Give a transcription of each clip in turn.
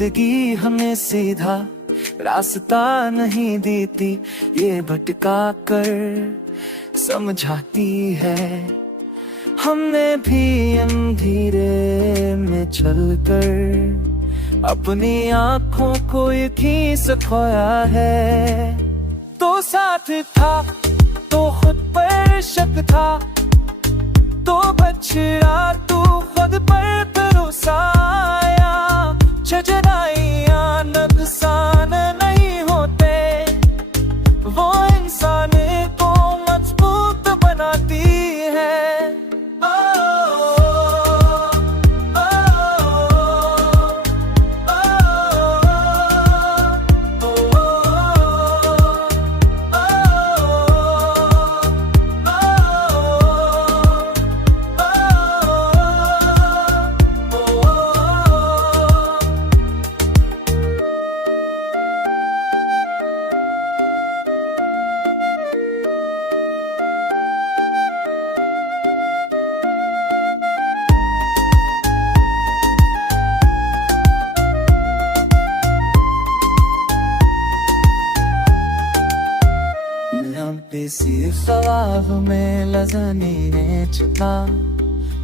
जिंदगी हमें सीधा रास्ता नहीं देती, ये भटका कर समझाती है। हमने भी अंधेरे में चलकर अपनी आँखों को यकीन से खोया है। तो साथ था तो खुद पर शक था, तो बछड़ा तू खुद पर भरोसा आया। झजराइयाँ नुकसान नहीं होते, वो इंसान को मजबूत बनाती है। ख्वाब में लज़नी ने चिता,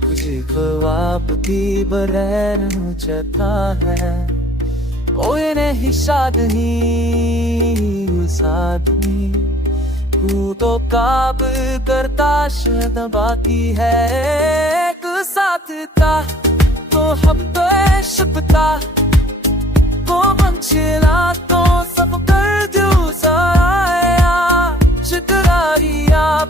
तुझे ख्वाब की बरैर मुझता है। कोई नहीं शाद ही उस आदमी, तू तो काब करता शायद बाकी है। एक साथ था तो हम तो शब्दा, तो बंचिला तो सब कर दू साया। चितरारियाँ